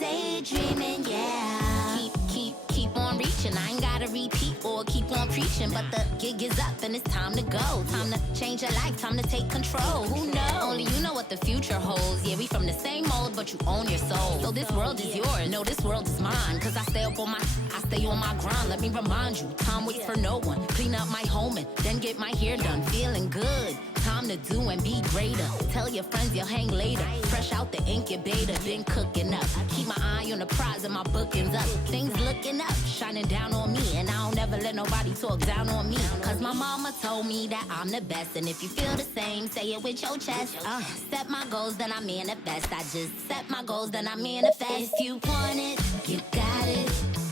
daydreaming, yeah. Keep on reaching. I ain't gotta repeat or keep on preaching, but the gig is up and it's time to go. Time to change your life, time to take control. Who knows? Only you know what the future holds. Yeah, we from the same mold, but you own your soul. So this world is yours. No, this world is mine. Cause I stay on my grind. Let me remind you, time waits for no one. Clean up my home and then get my hair done. Feeling good. Time to do and be greater. Tell your friends you'll hang later. Fresh out the incubator, been cooking up. Keep my eye on the prize and my bookings up. Things looking up, shining down on me. And I don't ever let nobody talk down on me. Cause my mama told me that I'm the best. And if you feel the same, say it with your chest. Set my goals, then I manifest. I just set my goals, then I manifest. If you want it, you got it.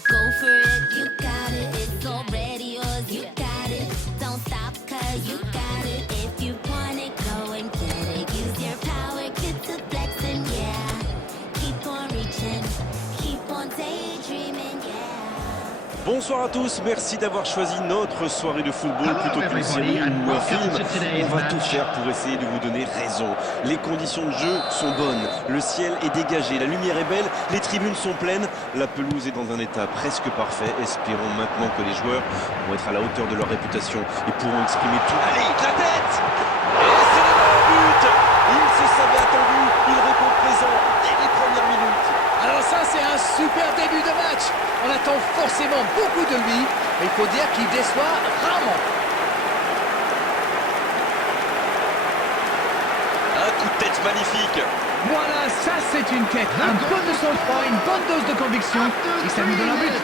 Go for it, you got it. It's already yours, you got it. Don't stop, cause you got it. If you want it, go and get it. Use your power, get to flexing, yeah. Keep on reaching, keep on daydreaming, yeah. Bonsoir à tous, merci d'avoir choisi notre soirée de football plutôt qu'une série ou un film. On va tout faire pour essayer de vous donner raison. Les conditions de jeu sont bonnes, le ciel est dégagé, la lumière est belle, les tribunes sont pleines, la pelouse est dans un état presque parfait. Espérons maintenant que les joueurs vont être à la hauteur de leur réputation et pourront exprimer tout. Allez, la tête! Et c'est le but! Il se savait attendu, il répond présent dès les premières minutes. Alors ça, c'est un super début de match. On attend forcément beaucoup de lui, mais il faut dire qu'il déçoit rarement. Un coup de tête magnifique. Voilà, ça c'est une tête. Un peu de sang-froid, une bonne dose de conviction, et ça lui donne un but.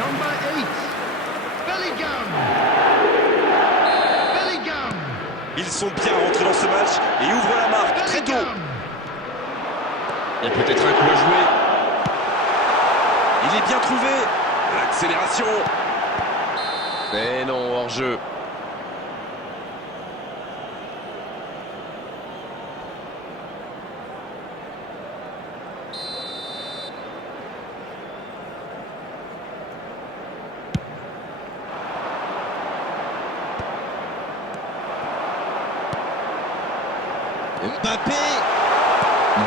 Number 8, Bellingham. Bellingham. Ils sont bien rentrés dans ce match et ouvrent la marque très tôt. Il y a peut-être un coup à jouer. Il est bien trouvé. L'accélération. Mais non, hors-jeu.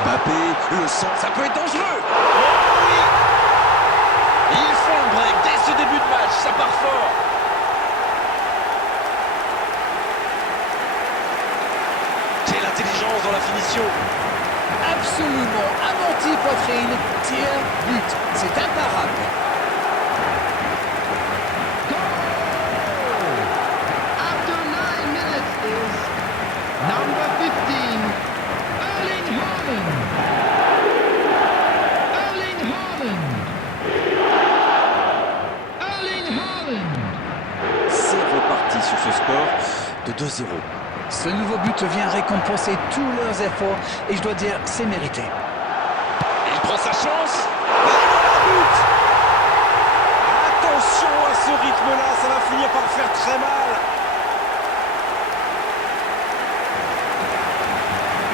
Mbappé, le centre, ça peut être dangereux. Oh oui. Ils font le break dès ce début de match, ça part fort. Quelle intelligence dans la finition. Absolument, amorti poitrine, tir, but. C'est imparable. After 9 minutes is number 15, Erling Haaland. Erling Haaland. Erling Haaland. C'est reparti sur ce score de 2-0. Ce nouveau but vient récompenser tous leurs efforts et je dois dire, c'est mérité. Il prend sa chance. Et voilà le but. Attention à ce rythme-là, ça va finir par faire très mal.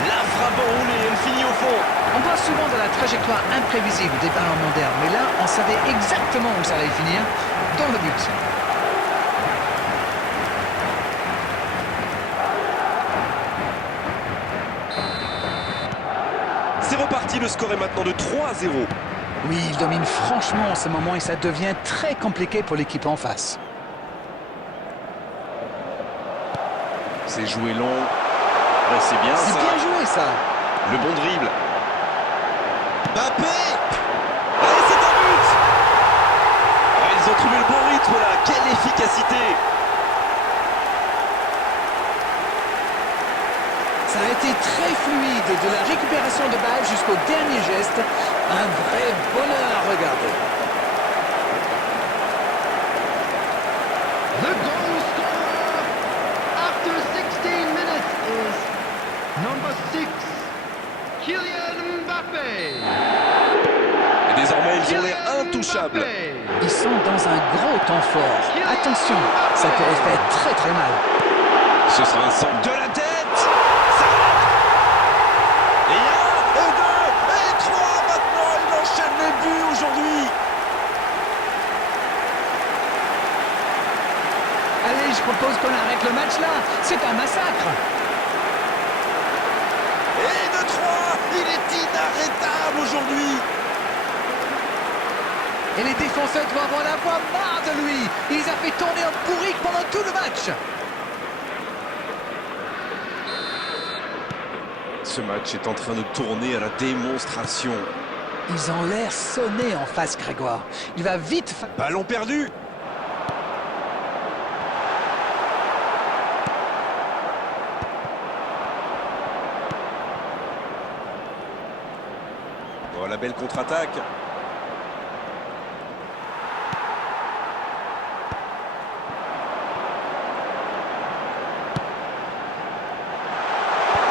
La frappe enroulée, elle finit au fond. On parle souvent de la trajectoire imprévisible des ballons modernes, mais là, on savait exactement où ça allait finir, dans le but. C'est reparti, le score est maintenant de 3-0. Oui, il domine franchement en ce moment et ça devient très compliqué pour l'équipe en face. C'est joué long. Ouais, c'est bien C'est ça. bien joué ça. Le bon dribble. Mbappé. Allez, c'est un but. Oh, ils ont trouvé le bon rythme là. Quelle efficacité. Ça a été très fluide, de la récupération de balle jusqu'au dernier geste. Un vrai bonheur à regarder. The goal scorer after 16 minutes is number 6, Kylian Mbappé. Et désormais, ils ont l'air intouchables. Ils sont dans un gros temps fort. Attention, ça pourrait faire très très mal. Ce sera un centre de la tête. Ça rentre. Et 1, et 2, et 3. Maintenant, il enchaîne les buts aujourd'hui. Allez, je propose qu'on arrête le match là. C'est un massacre. Et de 3. Il est inarrêtable aujourd'hui. Et les défenseurs doivent en avoir marre de lui. Il les a fait tourner en bourrique pendant tout le match. Ce match est en train de tourner à la démonstration. Ils ont l'air sonnés en face, Grégoire. Il va vite... Ballon perdu. Oh, la belle contre-attaque.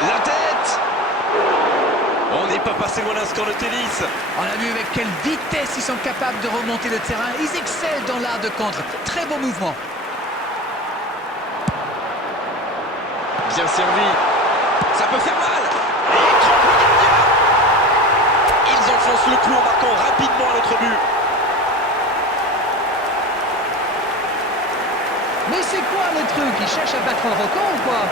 La tête. On n'est pas passé loin d'un score de tennis. On a vu avec quelle vitesse ils sont capables de remonter le terrain. Ils excellent dans l'art de contre. Très beau mouvement. Bien servi. Ça peut faire mal. Et trompe le gardien. Ils enfoncent le clou en marquant rapidement à notre but. Mais c'est quoi le truc? Ils cherchent à battre un record ou quoi?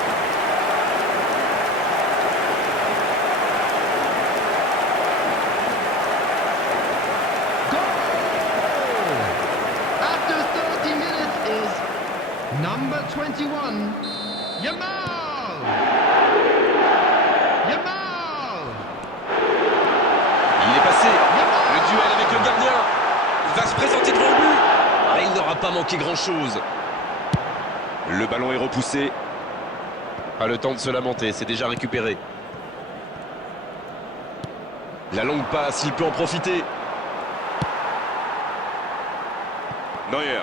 After 30 minutes is number 21, Yamal! Yamal! Il est passé. Le duel avec le gardien. Il va se présenter devant le but. Ah, il n'aura pas manqué grand-chose. Le ballon est repoussé. Pas le temps de se lamenter, c'est déjà récupéré. La longue passe, il peut en profiter. Neuer.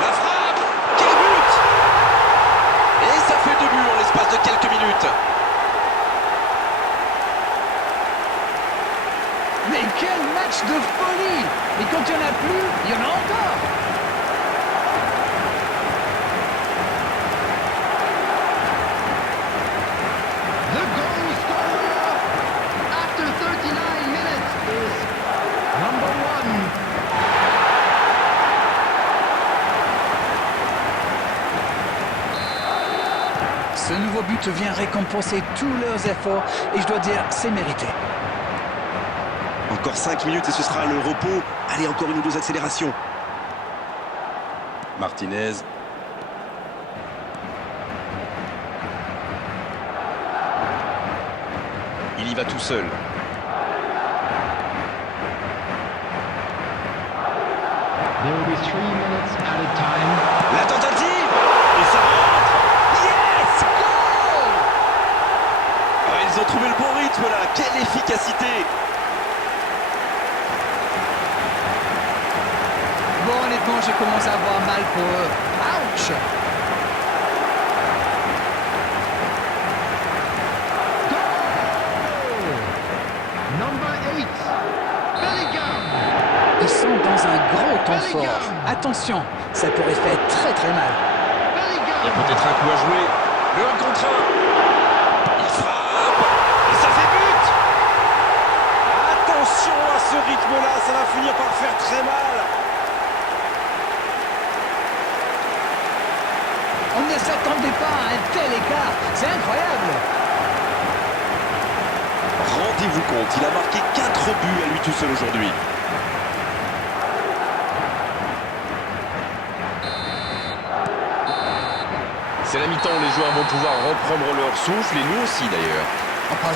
La frappe. Quel but! Et ça fait 2 buts en l'espace de quelques minutes. Mais quel match de folie! Et quand il n'y en a plus, il y en a encore! The goal scorer after 39 minutes is number 1. Ce nouveau but vient récompenser tous leurs efforts et je dois dire, c'est mérité. Encore 5 minutes et ce sera le repos. Allez, encore une ou deux accélérations. Martinez. Il y va tout seul. There will be 3 minutes at a time. La tentative. Et ça rentre. Yes! Goal! Ah, ils ont trouvé le bon rythme là. Quelle efficacité. Bon, honnêtement, j'ai commencé à avoir mal pour eux. Ouch! Number 8, Bellingham! Ils sont dans un gros temps fort. Attention, ça pourrait faire très très mal. Il y a Bellingham! peut-être un coup à jouer. Le 1 contre 1. Il frappe. Et ça fait but. Attention à ce rythme-là. Ça va finir par faire très mal. On ne s'attendait pas à un tel écart. C'est incroyable. Rendez-vous compte, il a marqué 4 buts à lui tout seul aujourd'hui. C'est la mi-temps, les joueurs vont pouvoir reprendre leur souffle et nous aussi d'ailleurs. On parle